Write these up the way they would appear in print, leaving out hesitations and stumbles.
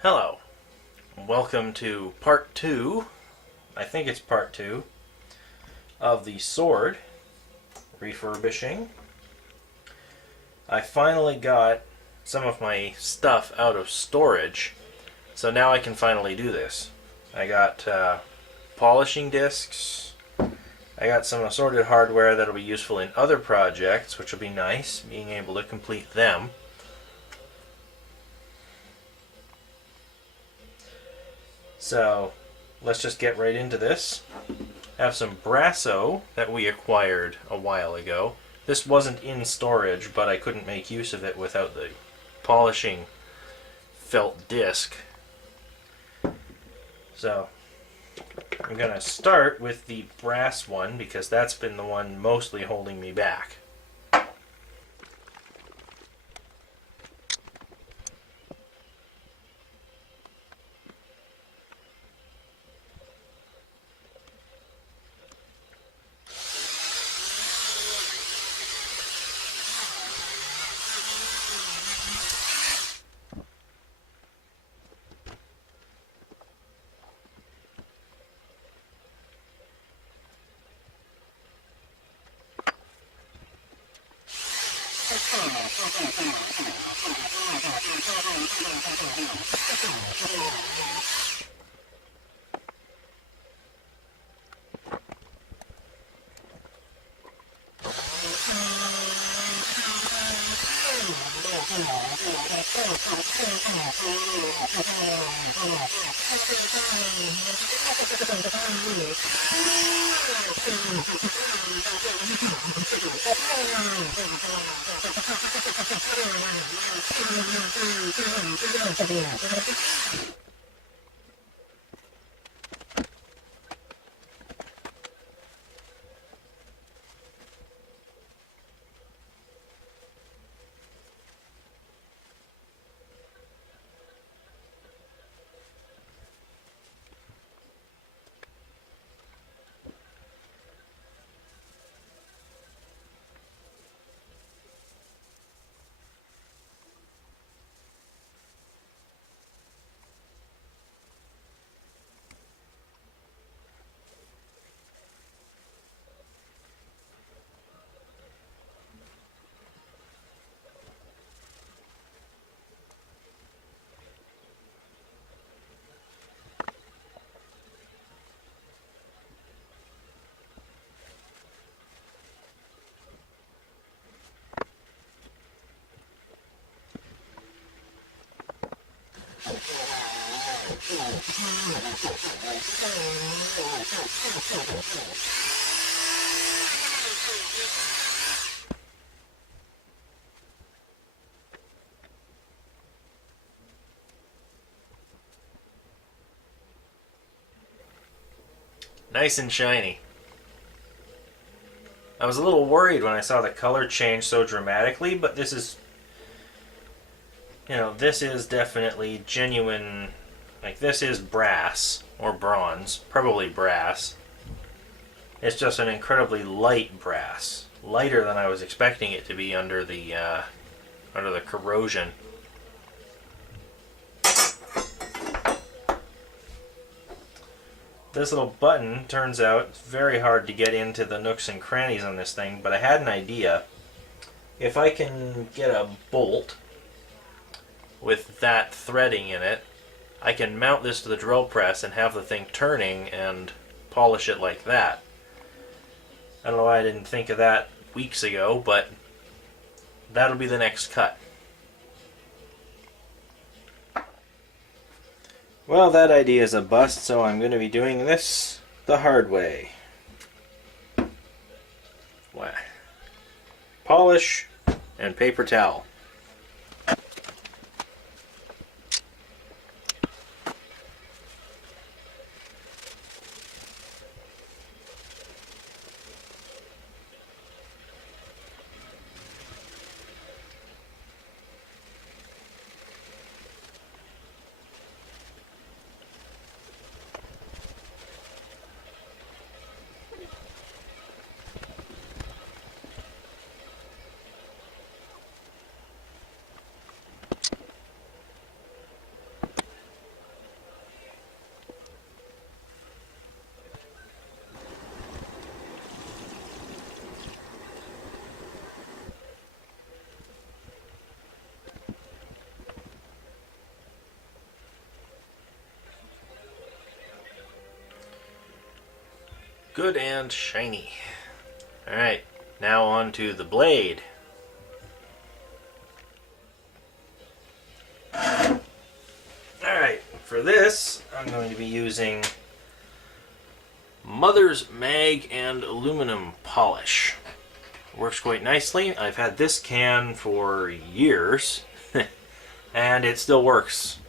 Hello, welcome to part 2, I think it's part 2, of the sword refurbishing. I finally got some of my stuff out of storage, so now I can finally do this. I got polishing discs, I got some assorted hardware that'll be useful in other projects, which will be nice, being able to complete them. So let's just get right into this. I have some Brasso that we acquired a while ago. This wasn't in storage, but I couldn't make use of it without the polishing felt disc. So I'm going to start with the brass one because that's been the one mostly holding me back. Nice and shiny. I was a little worried when I saw the color change so dramatically, but this is, this is definitely genuine. Like, this is brass or bronze, probably brass. It's just an incredibly light brass, lighter than I was expecting it to be under the corrosion. This little button, turns out, it's very hard to get into the nooks and crannies on this thing, but I had an idea. If I can get a bolt with that threading in it, I can mount this to the drill press and have the thing turning and polish it like that. I don't know why I didn't think of that weeks ago, but that'll be the next cut. Well, that idea is a bust, so I'm going to be doing this the hard way. Polish and paper towel. good and shiny. Alright, now on to the blade. Alright, for this I'm going to be using Mother's Mag and aluminum polish. Works quite nicely. I've had this can for years and it still works.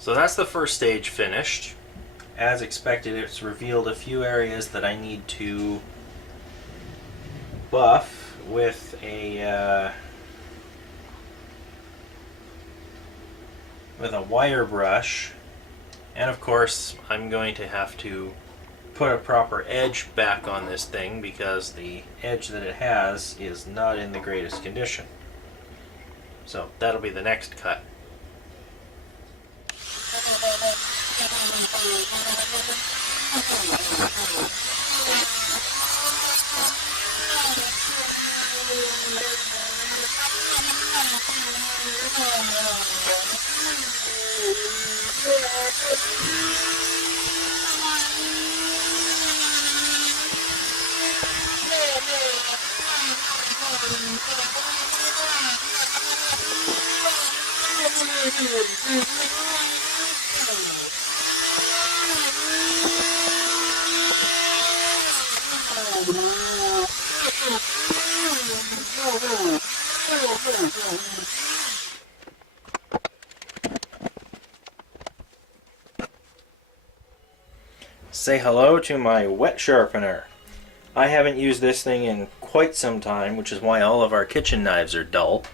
So that's the first stage finished. As expected, it's revealed a few areas that I need to buff with a wire brush, and of course I'm going to have to put a proper edge back on this thing because the edge that it has is not in the greatest condition. So that'll be the next cut. Say hello to my wet sharpener. I haven't used this thing in quite some time, which is why all of our kitchen knives are dull.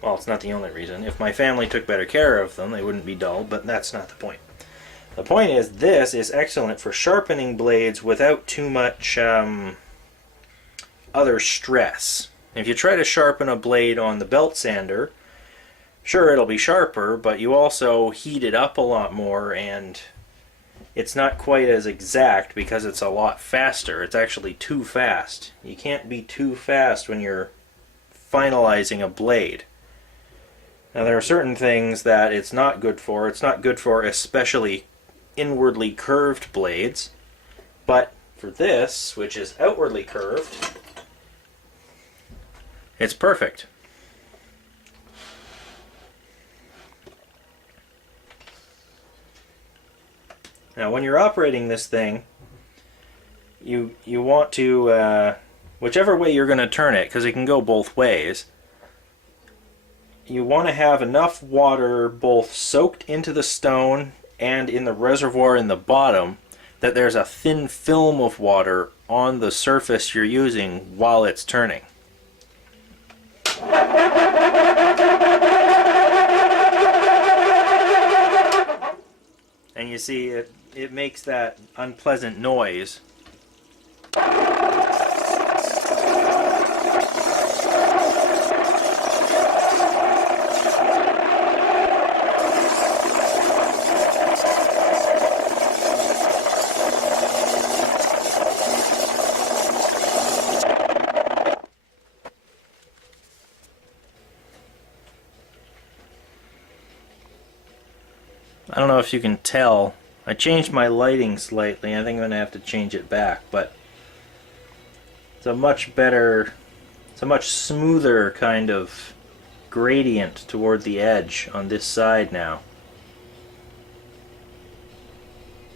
Well, it's not the only reason. If my family took better care of them, they wouldn't be dull, but that's not the point. The point is, this is excellent for sharpening blades without too much other stress. If you try to sharpen a blade on the belt sander, sure, it'll be sharper, but you also heat it up a lot more, and it's not quite as exact because it's a lot faster. It's actually too fast. You can't be too fast when you're finalizing a blade. Now, there are certain things that it's not good for. It's not good for especially inwardly curved blades, but for this, which is outwardly curved, it's perfect. Now, when you're operating this thing, you want to, whichever way you're going to turn it, because it can go both ways, you want to have enough water both soaked into the stone and in the reservoir in the bottom that there's a thin film of water on the surface you're using while it's turning. And you see, it makes that unpleasant noise. I don't know if you can tell. I changed my lighting slightly. I think I'm going to have to change it back, but it's a much better, it's a much smoother kind of gradient toward the edge on this side now.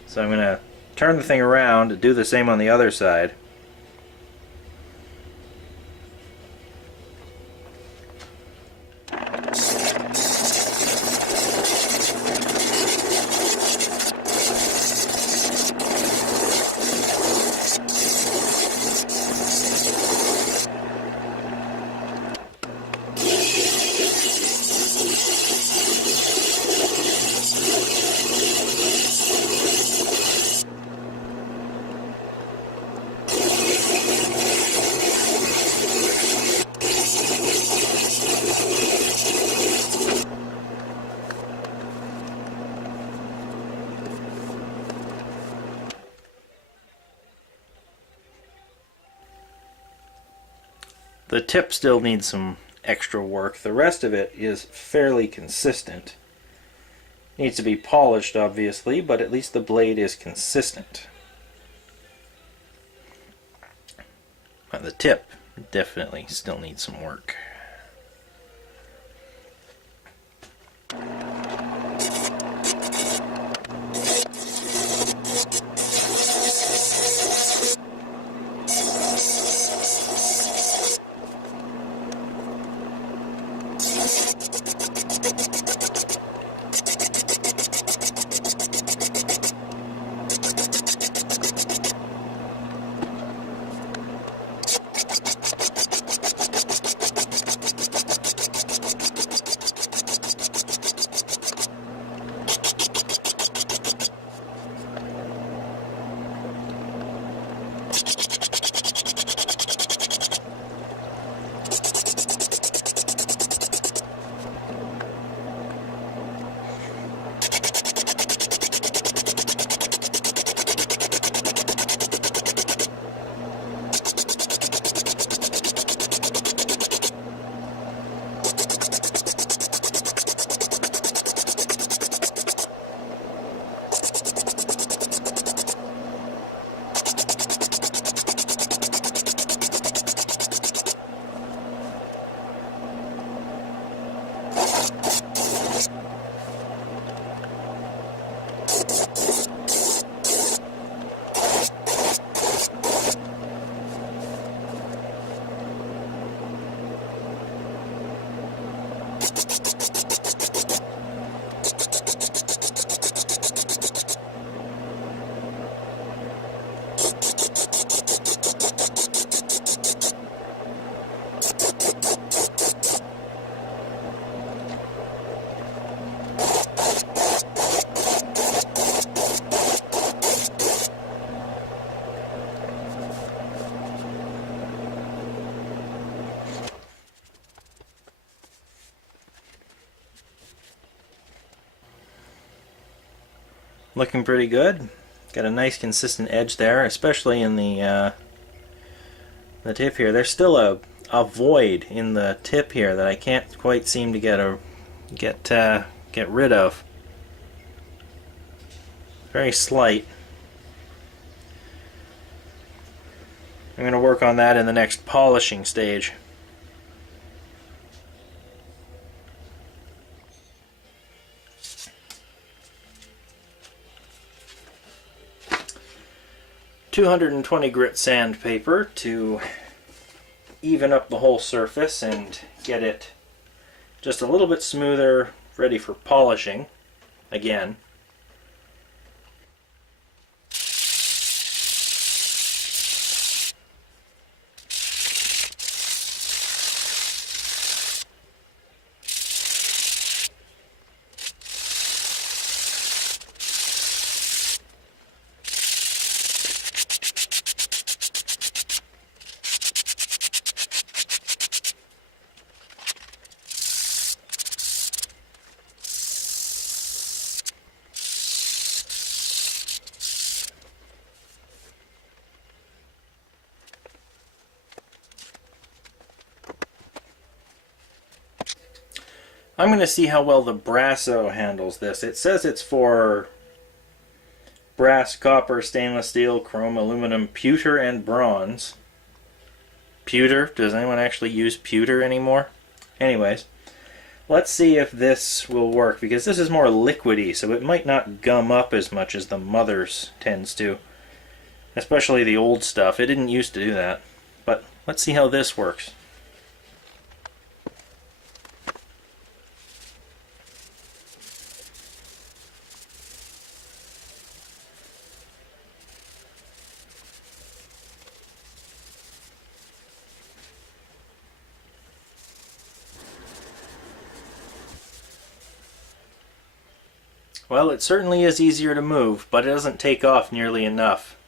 So I'm going to turn the thing around to do the same on the other side. The tip still needs some extra work. The rest of it is fairly consistent. Needs to be polished, obviously, but at least the blade is consistent. But the tip definitely still needs some work. Looking pretty good. Got a nice consistent edge there, especially in the tip here. There's still a void in the tip here that I can't quite seem to get rid of. Very slight. I'm going to work on that in the next polishing stage. .220 grit sandpaper to even up the whole surface and get it just a little bit smoother, ready for polishing again. I'm going to see how well the Brasso handles this. It says it's for brass, copper, stainless steel, chrome, aluminum, pewter, and bronze. Pewter? Does anyone actually use pewter anymore? Anyways, let's see if this will work, because this is more liquidy, so it might not gum up as much as the Mother's tends to. Especially the old stuff. It didn't used to do that. But let's see how this works. Well, it certainly is easier to move, but it doesn't take off nearly enough.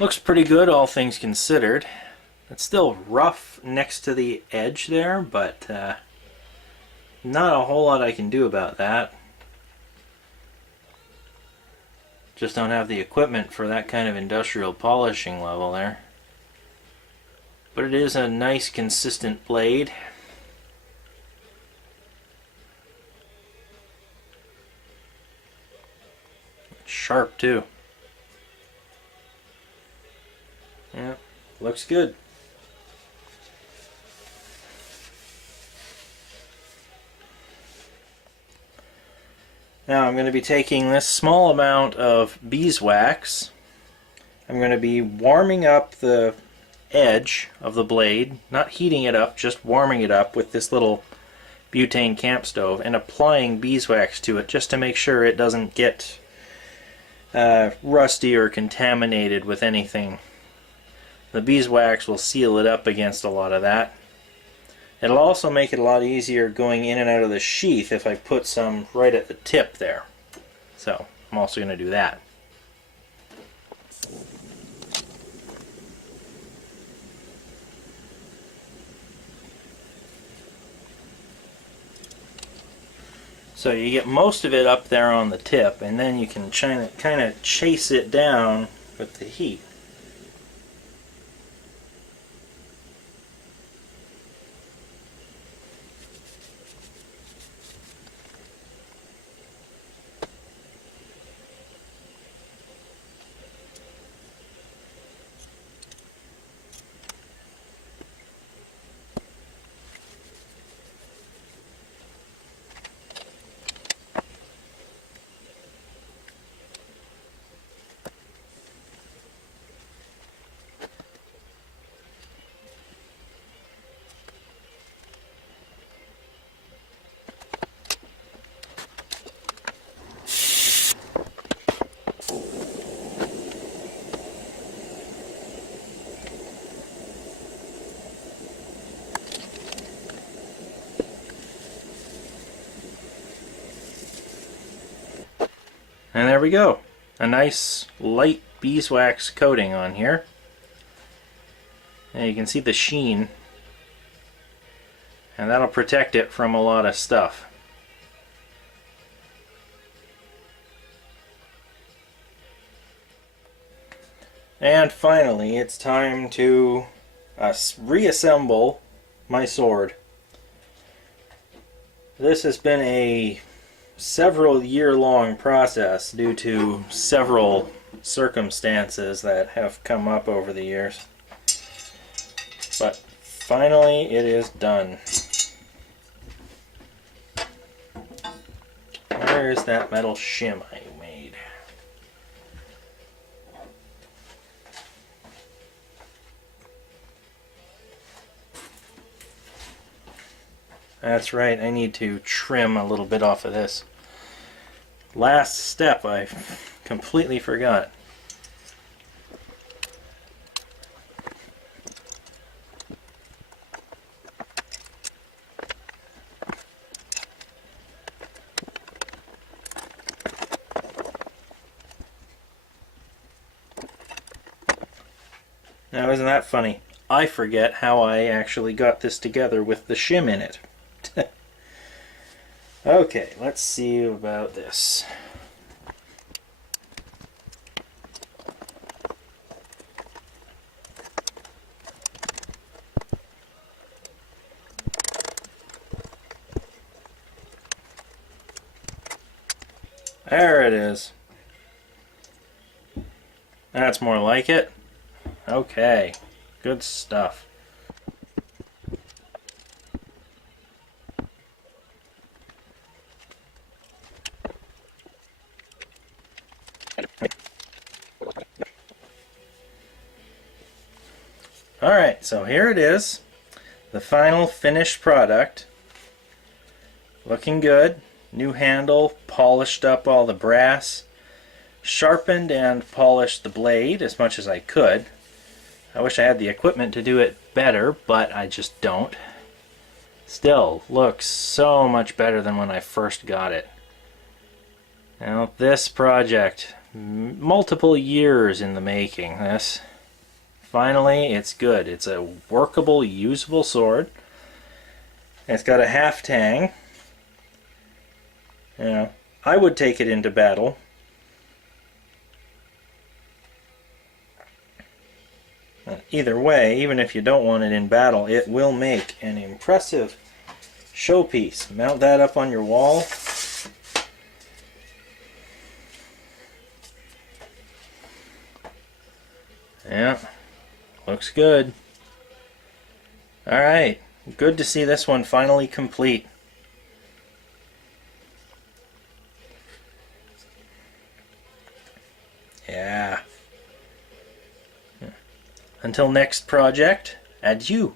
Looks pretty good, all things considered. It's still rough next to the edge there, but not a whole lot I can do about that. Just don't have the equipment for that kind of industrial polishing level there. But it is a nice, consistent blade. Sharp too. Yeah, looks good. Now I'm going to be taking this small amount of beeswax. I'm going to be warming up the edge of the blade, not heating it up, just warming it up with this little butane camp stove and applying beeswax to it just to make sure it doesn't get rusty or contaminated with anything. The beeswax will seal it up against a lot of that. It'll also make it a lot easier going in and out of the sheath if I put some right at the tip there. So I'm also going to do that. So you get most of it up there on the tip, and then you can kind of chase it down with the heat. And there we go. A nice light beeswax coating on here. And you can see the sheen. And that'll protect it from a lot of stuff. And finally, it's time to reassemble my sword. This has been a several year-long process due to several circumstances that have come up over the years. But finally it is done. Where is that metal shim I made? That's right, I need to trim a little bit off of this. Last step I completely forgot. Now isn't that funny? I forget how I actually got this together with the shim in it. Okay, let's see about this. There it is. That's more like it. Okay, good stuff. Alright, so here it is. The final finished product. Looking good. New handle, polished up all the brass, sharpened and polished the blade as much as I could. I wish I had the equipment to do it better, but I just don't. Still, looks so much better than when I first got it. Now, this project, multiple years in the making, this. Finally, it's good. It's a workable, usable sword. It's got a half tang. Yeah, I would take it into battle. Either way, even if you don't want it in battle, it will make an impressive showpiece. Mount that up on your wall. Yeah, looks good. Alright, good to see this one finally complete. Yeah. Until next project, adieu.